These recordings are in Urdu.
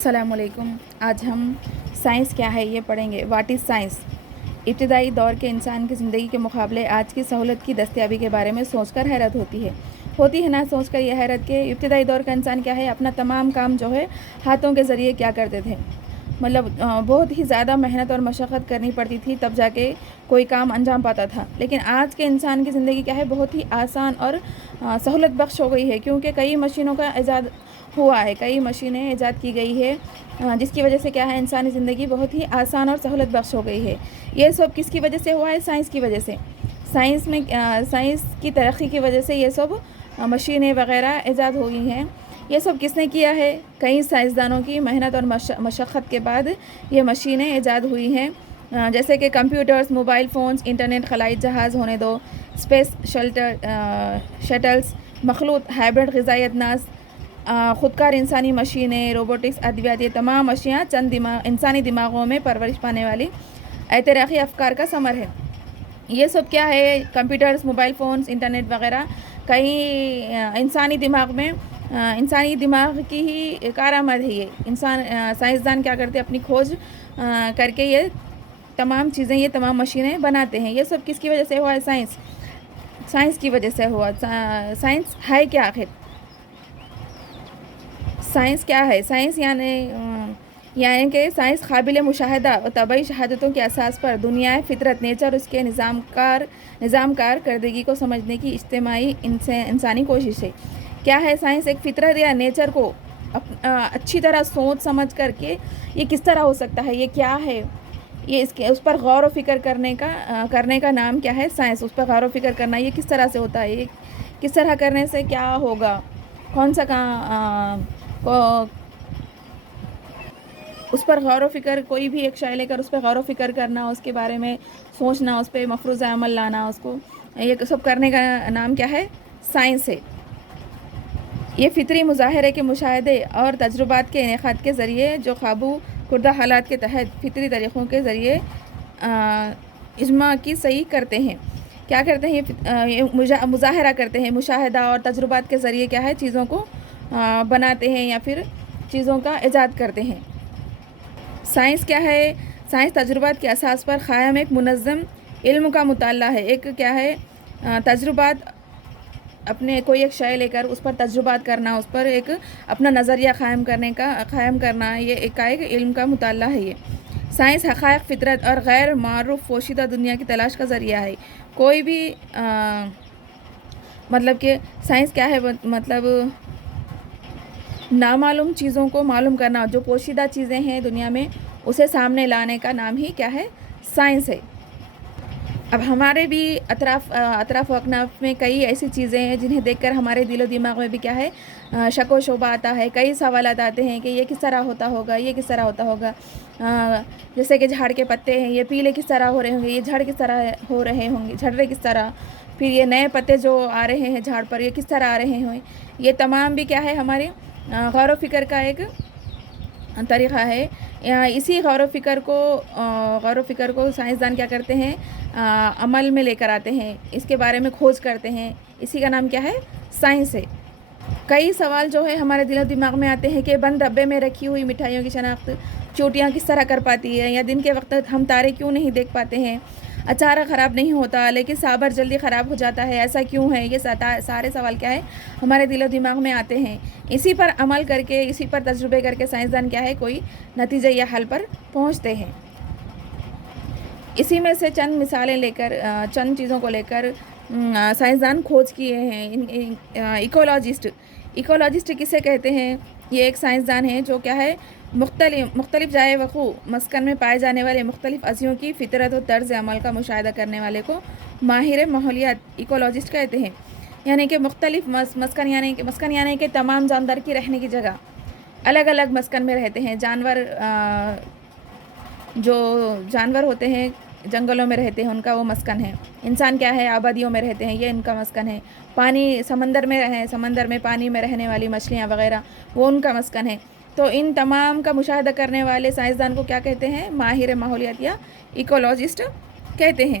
السلام علیکم۔ آج ہم سائنس کیا ہے یہ پڑھیں گے۔ What is science? ابتدائی دور کے انسان کی زندگی کے مقابلے آج کی سہولت کی دستیابی کے بارے میں سوچ کر حیرت ہوتی ہے نہ سوچ کر یہ حیرت کہ ابتدائی دور کا انسان کیا ہے اپنا تمام کام جو ہے ہاتھوں کے ذریعے کیا کرتے تھے، مطلب بہت ہی زیادہ محنت اور مشقت کرنی پڑتی تھی تب جا کے کوئی کام انجام پاتا تھا۔ لیکن آج کے انسان کی زندگی کیا ہے بہت ہی آسان اور سہولت بخش ہو گئی ہے، کیونکہ کئی مشینوں کا ایجاد ہوا ہے، کئی مشینیں ایجاد کی گئی ہے، جس کی وجہ سے کیا ہے انسانی زندگی بہت ہی آسان اور سہولت بخش ہو گئی ہے۔ یہ سب کس کی وجہ سے ہوا ہے؟ سائنس کی وجہ سے۔ سائنس کی ترقی کی وجہ سے یہ سب مشینیں وغیرہ ایجاد ہوئی ہیں۔ یہ سب کس نے کیا ہے؟ کئی سائنسدانوں کی محنت اور مشقت کے بعد یہ مشینیں ایجاد ہوئی ہیں، جیسے کہ کمپیوٹرز، موبائل فونز، انٹرنیٹ، خلائی جہاز ہونے دو، اسپیس شٹلز، مخلوط ہائبرڈ غذائی اجناس، خودکار انسانی مشینیں، روبوٹکس، ادویات، یہ تمام اشیاء انسانی دماغوں میں پرورش پانے والی اعتراقی افکار کا ثمر ہے۔ یہ سب کیا ہے؟ کمپیوٹرز، موبائل فونز، انٹرنیٹ وغیرہ کئی انسانی دماغ کی ہی کارآمد ہے۔ یہ سائنسدان کیا کرتے ہیں؟ اپنی کھوج کر کے یہ تمام مشینیں بناتے ہیں۔ یہ سب کس کی وجہ سے ہوا ہے؟ سائنس کی وجہ سے ہوا۔ سائنس ہے کیا آخر؟ سائنس کیا ہے؟ سائنس یعنی کہ سائنس قابل مشاہدہ اور طبعی شہادتوں کے اساس پر دنیا فطرت، نیچر، اس کے نظام کارکردگی کو سمجھنے کی اجتماعی انسانی کوشش ہے۔ کیا ہے سائنس؟ ایک فطرت یا نیچر کو اچھی طرح سوچ سمجھ کر کے یہ کس طرح ہو سکتا ہے، یہ کیا ہے، یہ اس پر غور و فکر کرنے کا نام کیا ہے؟ سائنس۔ اس پر غور و فکر کرنا، یہ کس طرح سے ہوتا ہے، یہ کس طرح کرنے سے کیا ہوگا، کون سا اس پر غور و فکر، کوئی بھی ایک شے لے کر اس پہ غور و فکر کرنا، اس کے بارے میں سوچنا، اس پہ مفروض عمل لانا، یہ سب کرنے کا نام کیا ہے؟ سائنس ہے۔ یہ فطری مظاہرے کے مشاہدے اور تجربات کے انعقاد کے ذریعے جو قابو کردہ حالات کے تحت فطری طریقوں کے ذریعے اجماع کی صحیح کرتے ہیں۔ کیا کرتے ہیں؟ مظاہرہ کرتے ہیں، مشاہدہ اور تجربات کے ذریعے کیا ہے چیزوں کو بناتے ہیں یا پھر چیزوں کا ایجاد کرتے ہیں۔ سائنس کیا ہے؟ سائنس تجربات کے اساس پر قائم ایک منظم علم کا مطالعہ ہے۔ ایک کیا ہے؟ تجربات، اپنے کوئی ایک شے لے کر اس پر تجربات کرنا، اس پر ایک اپنا نظریہ قائم کرنا، یہ ایک علم کا مطالعہ ہے۔ یہ سائنس حقائق، فطرت اور غیر معروف پوشیدہ دنیا کی تلاش کا ذریعہ ہے۔ کوئی بھی مطلب کہ سائنس کیا ہے؟ مطلب نامعلوم چیزوں کو معلوم کرنا، جو پوشیدہ چیزیں ہیں دنیا میں اسے سامنے لانے کا نام ہی کیا ہے؟ سائنس ہے۔ اب ہمارے بھی اطراف و اکناف میں کئی ایسی چیزیں ہیں جنہیں دیکھ کر ہمارے دل و دماغ میں بھی کیا ہے شک و شبہ آتا ہے، کئی سوالات آتے ہیں کہ یہ کس طرح ہوتا ہوگا، یہ کس طرح ہوتا ہوگا، جیسے کہ جھاڑ کے پتے ہیں، یہ پیلے کس طرح ہو رہے ہوں گے، یہ جھڑ کس طرح ہو رہے ہوں گے، جھڑ رہے کس طرح، پھر یہ نئے پتے جو آ رہے ہیں جھاڑ پر یہ کس طرح آ رہے ہیں، یہ تمام بھی کیا ہے ہمارے غور و فکر کا ایک طریقہ ہے۔ اسی غور و فکر کو سائنسدان کیا کرتے ہیں؟ عمل میں لے کر آتے ہیں، اس کے بارے میں کھوج کرتے ہیں، اسی کا نام کیا ہے؟ سائنس ہے۔ کئی سوال جو ہے ہمارے دل و دماغ میں آتے ہیں کہ بند ڈبے میں رکھی ہوئی مٹھائیوں کی شناخت چوٹیاں کس طرح کر پاتی ہے، یا دن کے وقت ہم تارے کیوں نہیں دیکھ پاتے ہیں، اچار خراب نہیں ہوتا لیکن صابر جلدی خراب ہو جاتا ہے، ایسا کیوں ہے؟ یہ سارے سوال کیا ہے ہمارے دل و دماغ میں آتے ہیں۔ اسی پر عمل کر کے، اسی پر تجربے کر کے سائنسدان کیا ہے کوئی نتیجے یا حل پر پہنچتے ہیں۔ اسی میں سے چند مثالیں لے کر، چند چیزوں کو لے کر سائنسدان کھوج کیے ہیں۔ ایکولوجسٹ کسے کہتے ہیں؟ یہ ایک سائنسدان ہیں جو کیا ہے مختلف جائے وقوع مسکن میں پائے جانے والے مختلف ازیوں کی فطرت و طرز عمل کا مشاہدہ کرنے والے کو ماہر ماحولیات ایکولوجسٹ کہتے ہیں۔ یعنی کہ مختلف مسکن یعنی کہ تمام جاندار کی رہنے کی جگہ الگ الگ مسکن میں رہتے ہیں۔ جو جانور ہوتے ہیں جنگلوں میں رہتے ہیں، ان کا وہ مسکن ہے۔ انسان کیا ہے؟ آبادیوں میں رہتے ہیں، یہ ان کا مسکن ہے۔ سمندر میں پانی میں رہنے والی مچھلیاں وغیرہ وہ ان کا مسکن ہے۔ تو ان تمام کا مشاہدہ کرنے والے سائنسدان کو کیا کہتے ہیں؟ ماہر ماحولیات یا ایکولوجسٹ کہتے ہیں۔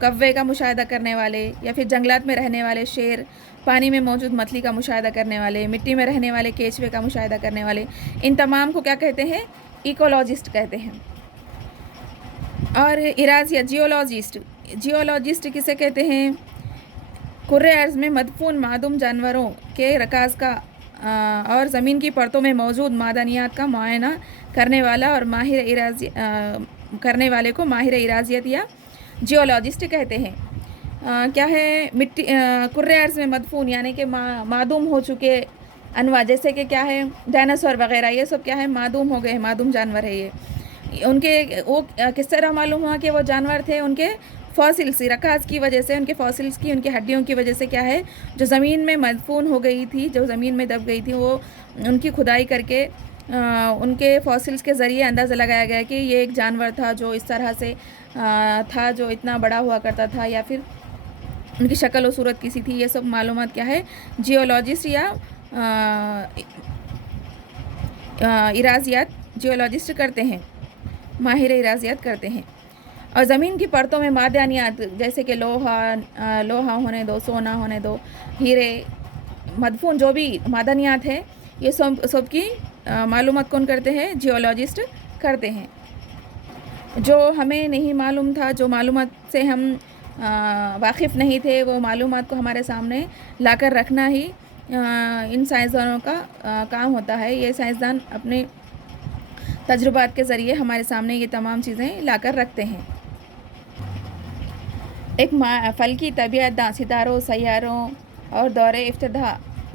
کوے کا مشاہدہ کرنے والے، یا پھر جنگلات میں رہنے والے شیر، پانی میں موجود مچھلی کا مشاہدہ کرنے والے، مٹی میں رہنے والے کیچوے کا مشاہدہ کرنے والے، ان تمام کو کیا کہتے ہیں؟ ایکولوجسٹ کہتے ہیں۔ اور ایرازیت جیولوجسٹ کسے کہتے ہیں؟ کرۂ ارض میں مدفون معدوم جانوروں کے رکاز کا اور زمین کی پرتوں میں موجود معدنیات کا معائنہ کرنے والا اور کرنے والے کو ماہر ایرازیت یا جیولوجسٹ کہتے ہیں۔ کیا ہے؟ مٹی کرۂ ارض میں مدفون یعنی کہ معدوم ہو چکے انواع، جیسے کہ کیا ہے؟ ڈائناسور وغیرہ، یہ سب کیا ہے؟ معدوم ہو گئے، معدوم جانور ہے یہ۔ ان کے وہ کس طرح معلوم ہوا کہ وہ جانور تھے؟ ان کے فاسلس، رکاز کی وجہ سے، ان کے فاسلس کی، ان کی ہڈیوں کی وجہ سے کیا ہے؟ جو زمین میں مدفون ہو گئی تھی، جو زمین میں دب گئی تھی، وہ ان کی کھدائی کر کے ان کے فاسلس کے ذریعے اندازہ لگایا گیا کہ یہ ایک جانور تھا جو اس طرح سے تھا، جو اتنا بڑا ہوا کرتا تھا، یا پھر ان کی شکل و صورت کیسی تھی۔ یہ سب معلومات کیا ہے؟ جیولوجسٹ یا ایرازیات جیولوجسٹ کرتے ہیں، ماہر ایرازیات کرتے ہیں۔ اور زمین کی پرتوں میں معدنیات جیسے کہ لوہا ہونے دو، سونا ہونے دو، ہیرے، مدفون جو بھی معدنیات ہیں، یہ سب کی معلومات کون کرتے ہیں؟ جیولوجسٹ کرتے ہیں۔ جو ہمیں نہیں معلوم تھا، جو معلومات سے ہم واقف نہیں تھے، وہ معلومات کو ہمارے سامنے لا کر رکھنا ہی ان سائنسدانوں کا کام ہوتا ہے۔ یہ سائنسدان اپنے تجربات کے ذریعے ہمارے سامنے یہ تمام چیزیں لا کر رکھتے ہیں۔ ایک فلکی طبیعت داں ستاروں، سیاروں اور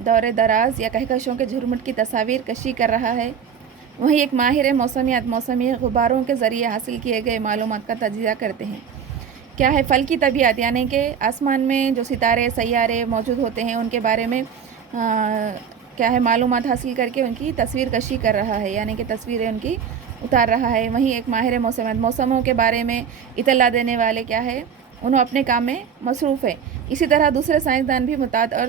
دور دراز یا کہکشوں کے جھرمٹ کی تصاویر کشی کر رہا ہے، وہیں ایک ماہر موسمی غباروں کے ذریعے حاصل کیے گئے معلومات کا تجزیہ کرتے ہیں۔ کیا ہے فلکی طبیعت؟ یعنی کہ آسمان میں جو ستارے، سیارے موجود ہوتے ہیں، ان کے بارے میں کیا ہے؟ معلومات حاصل کر کے ان کی تصویر کشی کر رہا ہے، یعنی کہ تصویریں ان کی اتار رہا ہے۔ وہیں ایک ماہر موسموں کے بارے میں اطلاع دینے والے کیا ہے؟ انہوں اپنے کام میں مصروف ہے۔ اسی طرح دوسرے سائنسدان بھی متعدد اور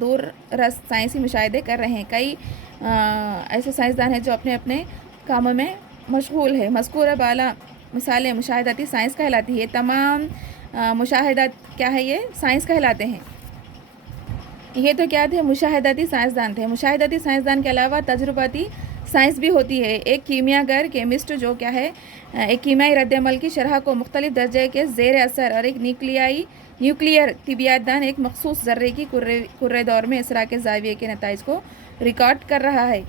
دور رس سائنسی مشاہدے کر رہے ہیں۔ کئی ایسے سائنسدان ہیں جو اپنے اپنے کاموں میں مشغول ہے۔ مذکورہ بالا مثالیں مشاہداتی سائنس کہلاتی ہے۔ یہ تمام مشاہدات کیا ہے؟ یہ سائنس کہلاتے ہیں۔ یہ تو کیا تھے؟ مشاہداتی سائنسدان تھے۔ مشاہداتی سائنسدان کے علاوہ تجرباتی سائنس بھی ہوتی ہے۔ ایک کیمیا گر کیمسٹ جو کیا ہے؟ ایک کیمیائی رد عمل کی شرح کو مختلف درجے کے زیر اثر، اور ایک نیوکلیئر طبیعت دان ایک مخصوص ذرے کی کرۂ دور میں اسرا کے زاویے کے نتائج کو ریکارڈ کر رہا ہے۔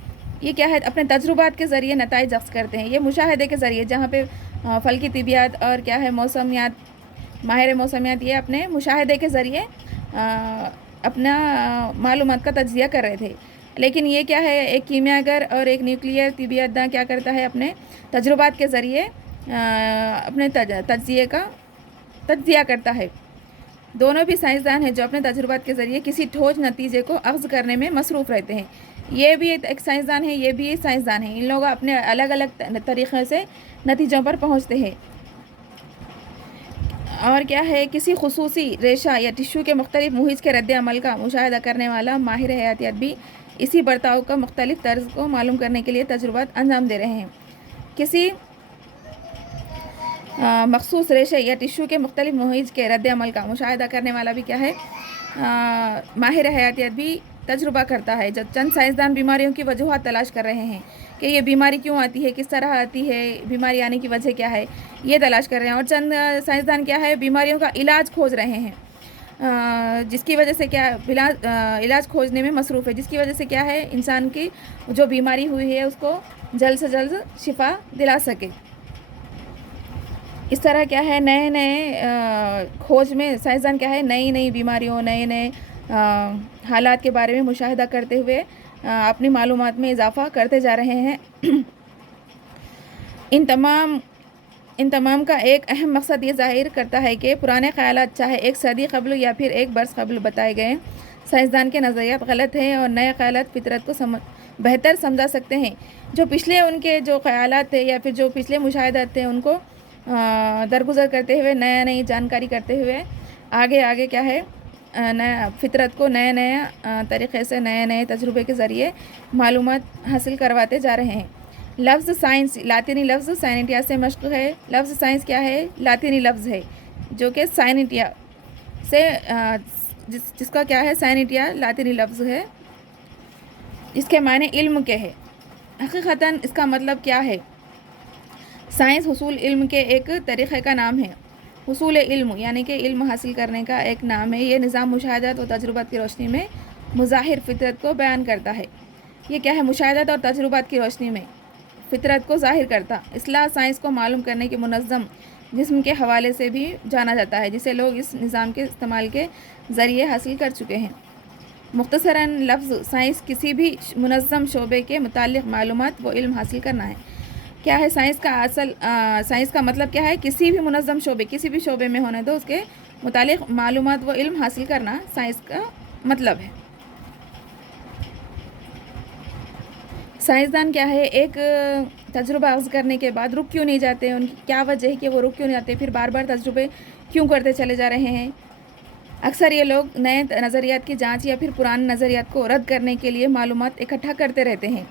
یہ کیا ہے؟ اپنے تجربات کے ذریعے نتائج اخذ کرتے ہیں۔ یہ مشاہدے کے ذریعے، جہاں پہ فلکی طبیعت اور کیا ہے؟ موسمیات، ماہر موسمیات، یہ اپنے مشاہدے کے ذریعے اپنا معلومات کا تجزیہ کر رہے تھے۔ لیکن یہ کیا ہے؟ ایک کیمیا گر اور ایک نیوکلیئر طبیعت داں کیا کرتا ہے؟ اپنے تجربات کے ذریعے اپنے تجزیہ کرتا ہے۔ دونوں بھی سائنسدان ہیں جو اپنے تجربات کے ذریعے کسی ٹھوس نتیجے کو اخذ کرنے میں مصروف رہتے ہیں۔ یہ بھی ایک سائنسدان ہے، یہ بھی ایک سائنسدان ہے۔ ان لوگ اپنے الگ الگ طریقے سے نتیجوں پر پہنچتے ہیں۔ اور کیا ہے؟ کسی خصوصی ریشہ یا ٹشو کے مختلف محیط کے رد عمل کا مشاہدہ کرنے والا ماہر حیاتیات بھی اسی برتاؤ کا مختلف طرز کو معلوم کرنے کے لیے تجربات انجام دے رہے ہیں۔ کسی مخصوص ریشے یا ٹشو کے مختلف محیط کے رد عمل کا مشاہدہ کرنے والا بھی کیا ہے؟ ماہر حیاتیات بھی تجربہ کرتا ہے۔ جب چند سائنسدان بیماریوں کی وجوہات تلاش کر رہے ہیں کہ یہ بیماری کیوں آتی ہے، کس طرح آتی ہے، بیماری آنے کی وجہ کیا ہے، یہ تلاش کر رہے ہیں۔ اور چند سائنسدان کیا ہے؟ بیماریوں کا علاج کھوج رہے ہیں، جس کی وجہ سے کیا علاج کھوجنے میں مصروف ہے، جس کی وجہ سے کیا ہے؟ انسان کی جو بیماری ہوئی ہے اس کو جلد سے جلد شفا دلا سکے۔ اس طرح کیا ہے؟ نئے کھوج میں سائنسدان کیا ہے؟ نئی بیماریوں، نئے حالات کے بارے میں مشاہدہ کرتے ہوئے اپنی معلومات میں اضافہ کرتے جا رہے ہیں۔ ان تمام کا ایک اہم مقصد یہ ظاہر کرتا ہے کہ پرانے خیالات چاہے ایک صدی قبل یا پھر ایک برس قبل بتائے گئے سائنسدان کے نظریات غلط ہیں، اور نئے خیالات فطرت کو بہتر سمجھا سکتے ہیں۔ جو پچھلے ان کے جو خیالات تھے یا پھر جو پچھلے مشاہدات تھے، ان کو درگزر کرتے ہوئے، نئی جانکاری کرتے ہوئے آگے کیا ہے؟ فطرت کو نئے طریقے سے، نئے تجربے کے ذریعے معلومات حاصل کرواتے جا رہے ہیں۔ لفظ سائنس لاطینی لفظ سائنٹیا سے مشق ہے. لفظ سائنس کیا ہے؟ لاطینی لفظ ہے جو کہ سائنٹیا سے جس کا کیا ہے؟ سائنٹیا لاطینی لفظ ہے. اس کے معنی علم کے ہے. حقیقتاً اس کا مطلب کیا ہے؟ سائنس حصول علم کے ایک طریقے کا نام ہے. حصول علم یعنی کہ علم حاصل کرنے کا ایک نام ہے. یہ نظام مشاہدات اور تجربات کی روشنی میں مظاہر فطرت کو بیان کرتا ہے. یہ کیا ہے؟ مشاہدات اور تجربات کی روشنی میں فطرت کو ظاہر کرتا. اصطلاح سائنس کو معلوم کرنے کے منظم جسم کے حوالے سے بھی جانا جاتا ہے جسے لوگ اس نظام کے استعمال کے ذریعے حاصل کر چکے ہیں. مختصراً لفظ سائنس کسی بھی منظم شعبے کے متعلق معلومات و علم حاصل کرنا ہے. کیا ہے سائنس کا سائنس کا مطلب کیا ہے؟ کسی بھی منظم شعبے، کسی بھی شعبے میں ہونے دو، اس کے متعلق معلومات و علم حاصل کرنا سائنس کا مطلب ہے. سائنسدان کیا ہے؟ ایک تجربہ اخذ کرنے کے بعد رک کیوں نہیں جاتے؟ ان کی کیا وجہ ہے کہ وہ رک کیوں نہیں جاتے؟ پھر بار بار تجربے کیوں کرتے چلے جا رہے ہیں؟ اکثر یہ لوگ نئے نظریات کی جانچ یا پھر پرانے نظریات کو رد کرنے کے لیے معلومات اکٹھا کرتے رہتے ہیں.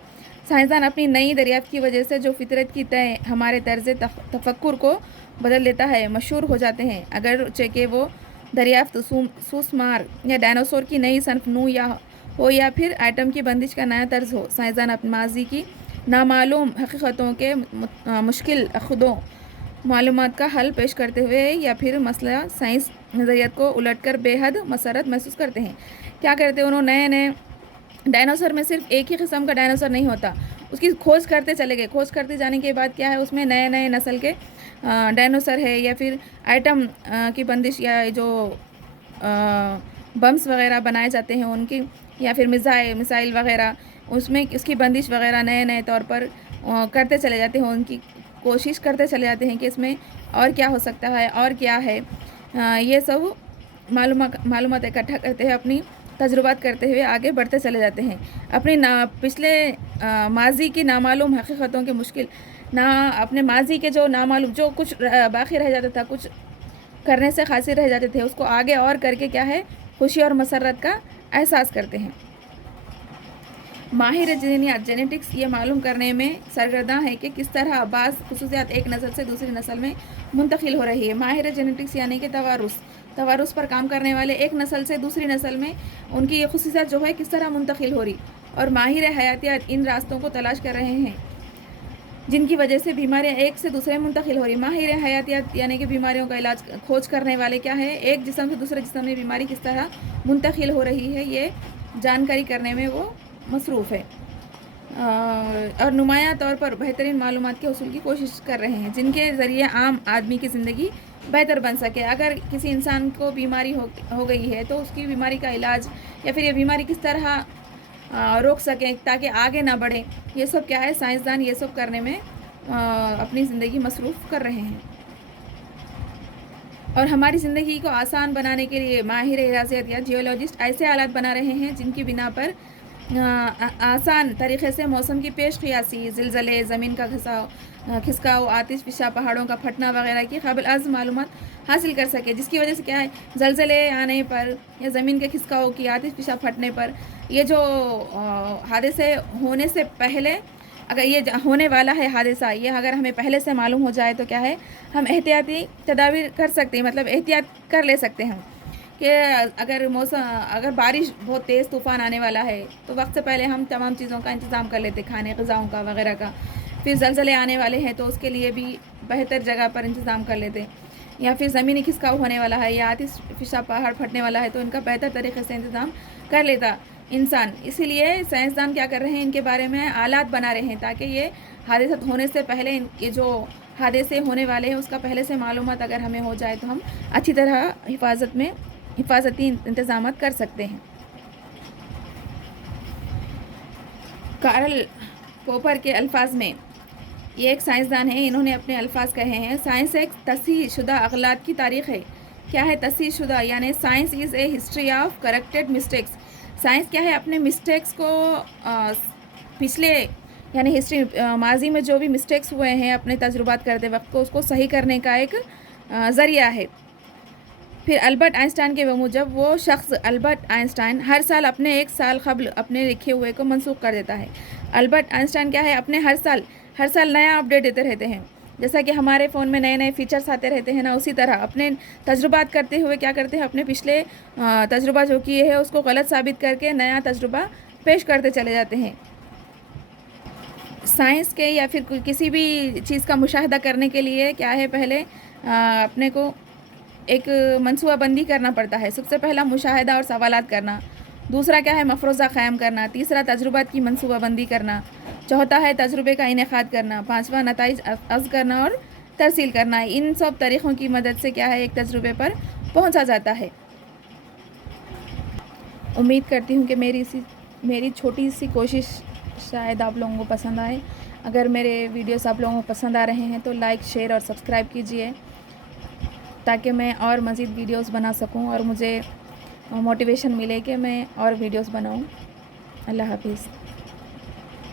سائنسدان اپنی نئی دریافت کی وجہ سے جو فطرت کی طے ہمارے طرز تفکر کو بدل دیتا ہے مشہور ہو جاتے ہیں. اگرچہ کہ وہ دریافت سوسمار یا ڈائناسور کی نئی صنف نو یا پھر ایٹم کی بندش کا نیا طرز ہو. سائنسدان اپنے ماضی کی نامعلوم حقیقتوں کے مشکل خودوں معلومات کا حل پیش کرتے ہوئے یا پھر مسئلہ سائنس نظریات کو الٹ کر بے حد مسرت محسوس کرتے ہیں. کیا کرتے ہیں؟ انہوں نئے ڈائناسور میں صرف ایک ہی قسم کا ڈائناسور نہیں ہوتا، اس کی کھوج کرتے چلے گئے. کھوج کرتے جانے کے بعد کیا ہے؟ اس میں نئے نسل کے ڈائناسور ہے یا پھر ایٹم کی بندش یا جو بمس وغیرہ بنائے جاتے ہیں ان کی، یا پھر میزائل وغیرہ، اس میں اس کی بندش وغیرہ نئے طور پر کرتے چلے جاتے ہیں. ان کی کوشش کرتے چلے جاتے ہیں کہ اس میں اور کیا ہو سکتا ہے اور کیا ہے. یہ سب معلومات اکٹھا کرتے ہیں، اپنی تجربات کرتے ہوئے آگے بڑھتے چلے جاتے ہیں. اپنی پچھلے ماضی کی نامعلوم حقیقتوں کے اپنے ماضی کے جو نامعلوم جو کچھ باقی رہ جاتا تھا، کچھ کرنے سے قاصر رہ جاتے تھے، اس کو آگے اور کر کے کیا ہے؟ خوشی اور مسرت کا احساس کرتے ہیں. ماہر جینیٹکس یہ معلوم کرنے میں سرگرداں ہے کہ کس طرح بعض خصوصیات ایک نسل سے دوسری نسل میں منتقل ہو رہی ہے. ماہر جینیٹکس یعنی کہ توارث پر کام کرنے والے ایک نسل سے دوسری نسل میں ان کی یہ خصوصیات جو ہے کس طرح منتقل ہو رہی، اور ماہر حیاتیات ان راستوں کو تلاش کر رہے ہیں جن کی وجہ سے بیماریاں ایک سے دوسرے منتقل ہو رہی. ماہر حیاتیات یعنی کہ بیماریوں کا علاج کھوج کرنے والے کیا ہے؟ ایک جسم سے دوسرے جسم میں بیماری کس طرح منتقل ہو رہی ہے یہ جانکاری کرنے میں وہ مصروف ہے، اور نمایاں طور پر بہترین معلومات کے حصول کی کوشش کر رہے ہیں جن کے ذریعے عام آدمی کی زندگی بہتر بن سکے. اگر کسی انسان کو بیماری ہو گئی ہے تو اس کی بیماری کا علاج یا پھر یہ بیماری کس طرح روک سکیں تاکہ آگے نہ بڑھے، یہ سب کیا ہے؟ سائنسدان یہ سب کرنے میں اپنی زندگی مصروف کر رہے ہیں. اور ہماری زندگی کو آسان بنانے کے لیے ماہر ریاضیات یا جیولوجسٹ ایسے آلات بنا رہے ہیں جن کی بنا پر آسان طریقے سے موسم کی پیش قیاسی، زلزلے، زمین کا کھسکاؤ، آتش فشاں، پہاڑوں کا پھٹنا وغیرہ کی قابل معلومات حاصل کر سکے. جس کی وجہ سے کیا ہے؟ زلزلے آنے پر یا زمین کے کھسکاؤ کی، آتش فشاں پھٹنے پر، یہ جو حادثے ہونے سے پہلے، اگر یہ ہونے والا ہے حادثہ، یہ اگر ہمیں پہلے سے معلوم ہو جائے تو کیا ہے؟ ہم احتیاطی تدابیر کر سکتے ہیں، مطلب احتیاط کر لے سکتے ہیں کہ اگر بارش بہت تیز طوفان آنے والا ہے تو وقت سے پہلے ہم تمام چیزوں کا انتظام کر لیتے، کھانے غذاؤں کا وغیرہ کا. پھر زلزلے آنے والے ہیں تو اس کے لیے بھی بہتر جگہ پر انتظام کر لیتے، یا پھر زمینی کھسکاؤ ہونے والا ہے یا آتش فشاں پہاڑ پھٹنے والا ہے تو ان کا بہتر طریقے سے انتظام کر لیتا انسان. اسی لیے سائنسدان کیا کر رہے ہیں؟ ان کے بارے میں آلات بنا رہے ہیں تاکہ یہ حادثات ہونے سے پہلے، یہ جو حادثے ہونے والے ہیں اس کا پہلے سے معلومات اگر ہمیں ہو جائے تو ہم اچھی طرح حفاظتی انتظامات کر سکتے ہیں. کارل پوپر کے الفاظ میں، یہ ایک سائنسدان ہیں، انہوں نے اپنے الفاظ کہے ہیں: سائنس ایک تصحیح شدہ اغلاط کی تاریخ ہے. کیا ہے تصحیح شدہ؟ یعنی science is a history of corrected mistakes. Science کیا ہے؟ اپنے مسٹیکس کو پچھلے یعنی ہسٹری ماضی میں جو بھی مسٹیکس ہوئے ہیں اپنے تجربات کرتے وقت کو اس کو صحیح کرنے کا ایک ذریعہ ہے. پھر البرٹ آئنسٹائن کے موجب وہ شخص البرٹ آئنسٹائن ہر سال اپنے 1 سال قبل اپنے لکھے ہوئے کو منسوخ کر دیتا ہے. البرٹ آئنسٹائن کیا ہے؟ اپنے ہر سال ہر سال نیا اپڈیٹ دیتے رہتے ہیں. جیسا کہ ہمارے فون میں نئے نئے فیچرس آتے رہتے ہیں نا، اسی طرح اپنے تجربات کرتے ہوئے کیا کرتے ہیں، اپنے پچھلے تجربہ جو کیے ہیں اس کو غلط ثابت کر کے نیا تجربہ پیش کرتے چلے جاتے ہیں. سائنس کے یا پھر کسی بھی چیز کا مشاہدہ کرنے کے لیے کیا ہے، پہلے اپنے کو ایک منصوبہ بندی کرنا پڑتا ہے. سب سے پہلا مشاہدہ اور سوالات کرنا، دوسرا کیا ہے مفروضہ قائم کرنا، تیسرا تجربات کی منصوبہ بندی کرنا، چوتھا ہے تجربے کا انعقاد کرنا، پانچواں نتائج اخذ کرنا اور ترسیل کرنا. ان سب طریقوں کی مدد سے کیا ہے ایک تجربے پر پہنچا جاتا ہے. امید کرتی ہوں کہ میری چھوٹی سی کوشش شاید آپ لوگوں کو پسند آئے. اگر میرے ویڈیوز آپ لوگوں کو پسند آ رہے ہیں تو لائک، شیئر اور سبسکرائب کیجیے تاکہ میں اور مزید ویڈیوز بنا سکوں اور مجھے موٹیویشن ملے کہ میں اور ویڈیوز بناؤں. اللہ حافظ.